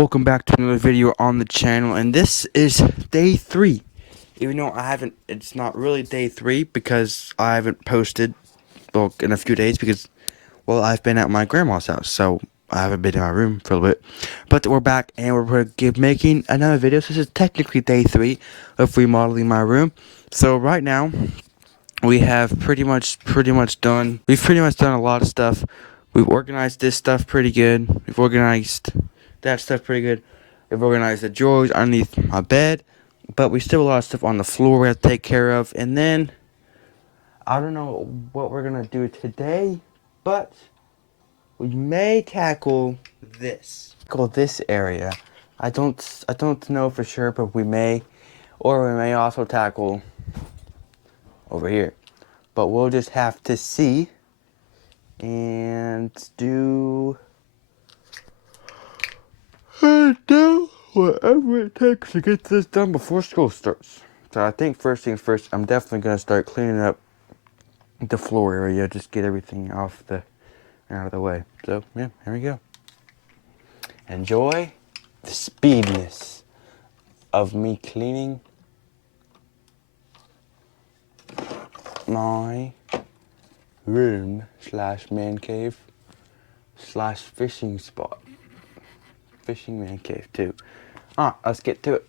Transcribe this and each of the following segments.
Welcome back to another video on the channel, and this is day 3. Even though it's not really day 3 because I haven't posted, well, in a few days because, well, I've been at my grandma's house, so I haven't been in my room for a little bit. But we're back and we're making another video. So this is technically day 3 of remodeling my room. So right now, we have pretty much done. We've pretty much done a lot of stuff. We've organized this stuff pretty good. We've organized that stuff pretty good. We've organized the drawers underneath my bed, but we still have a lot of stuff on the floor we have to take care of. And then I don't know what we're gonna do today, but we may tackle this area. I don't know for sure, but we may, or we may also tackle over here, but we'll just have to see and do whatever it takes to get this done before school starts. So I think first things first, I'm definitely gonna start cleaning up the floor area, just get everything out of the way. So yeah, here we go. Enjoy the speediness of me cleaning my room / man cave / fishing spot. Fishing man cave too. Let's get to it.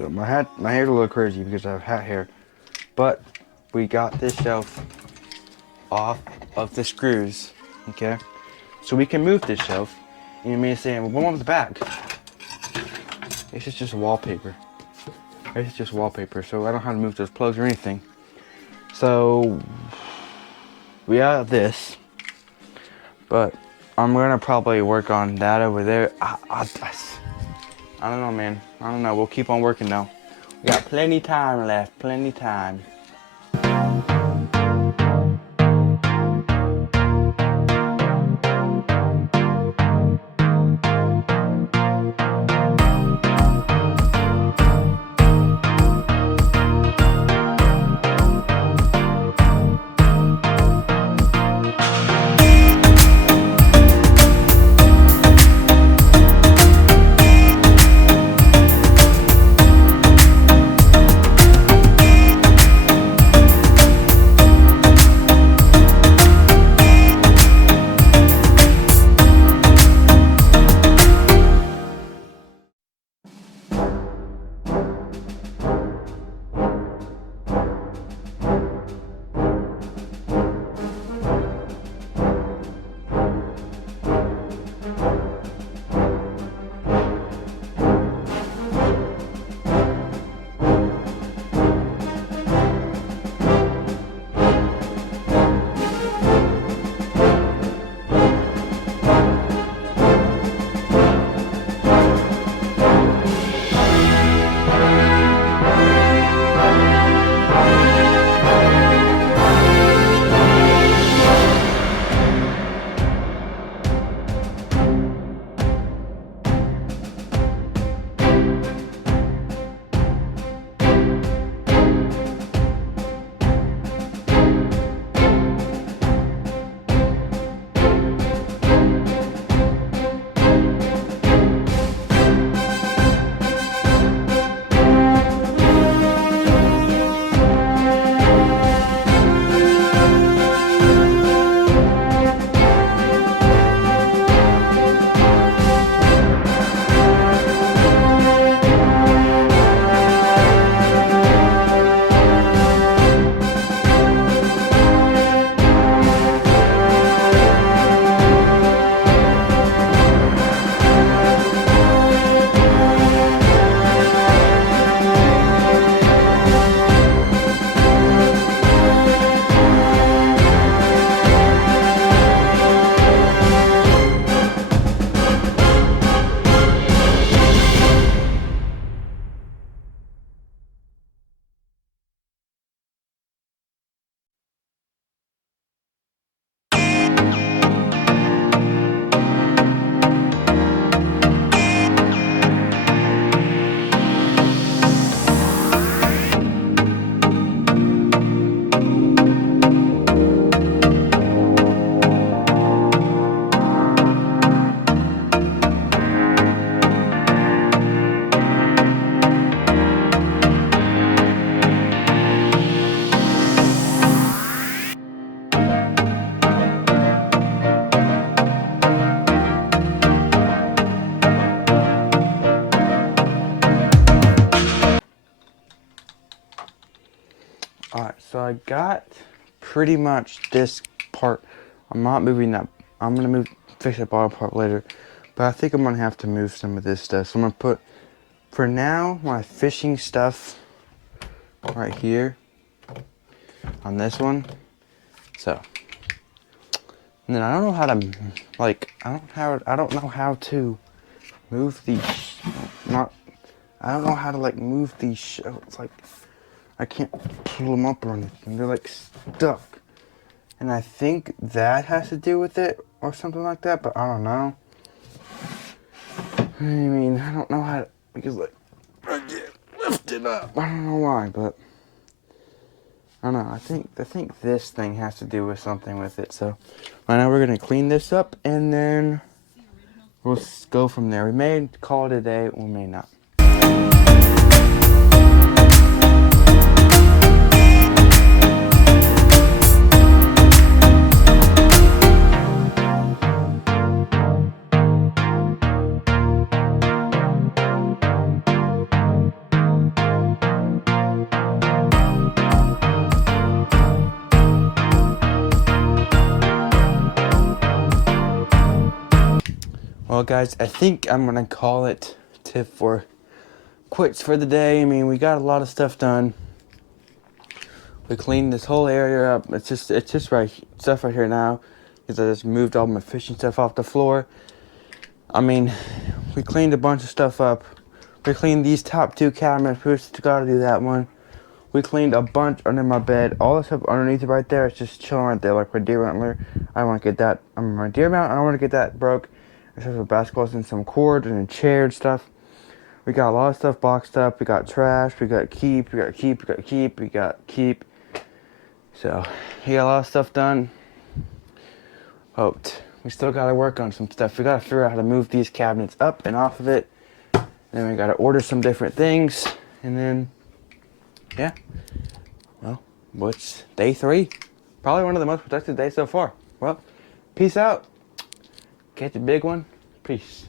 So my hair's a little crazy because I have hat hair. But we got this shelf off of the screws, okay? So we can move this shelf. And you may say, well, what on the back? This is just wallpaper. It's just wallpaper, so I don't have to move those plugs or anything. So we have this, but I'm gonna probably work on that over there. I don't know, man. I don't know. We'll keep on working though. We got plenty time left. Plenty time. Alright, so I got pretty much this part. I'm not moving that. I'm gonna fix that bottom part later. But I think I'm gonna have to move some of this stuff. So I'm gonna put, for now, my fishing stuff right here on this one. So, and then I don't know how to, like, I don't know how to move these, I don't know how to, like, move these shelves. Like, I can't pull them up or anything. They're like stuck. And I think that has to do with it or something like that, but I don't know. I mean, I don't know how to, because like, I can't lift it up. I don't know why, but I don't know. I think this thing has to do with something with it. So right now we're gonna clean this up and then we'll go from there. We may call it a day, we may not. Well, guys, I think I'm gonna call it tip for quits for the day. I mean, we got a lot of stuff done. We cleaned this whole area up. It's just stuff right here now, because I just moved all my fishing stuff off the floor. I mean, we cleaned a bunch of stuff up. We cleaned these top 2 cabinets. We just gotta do that one. We cleaned a bunch under my bed. All the stuff underneath it right there, it's just chilling right there like my deer antler. I want to get that. My deer mount, I don't want to get that broke. Except for basketballs and some cord and a chair and stuff. We got a lot of stuff boxed up. We got trash. We got keep. We got keep. We got keep. We got keep. So, we got a lot of stuff done. Hoped. We still got to work on some stuff. We got to figure out how to move these cabinets up and off of it. Then we got to order some different things. And then, yeah. Well, what's day 3? Probably one of the most productive days so far. Well, peace out. Catch a big one. Peace.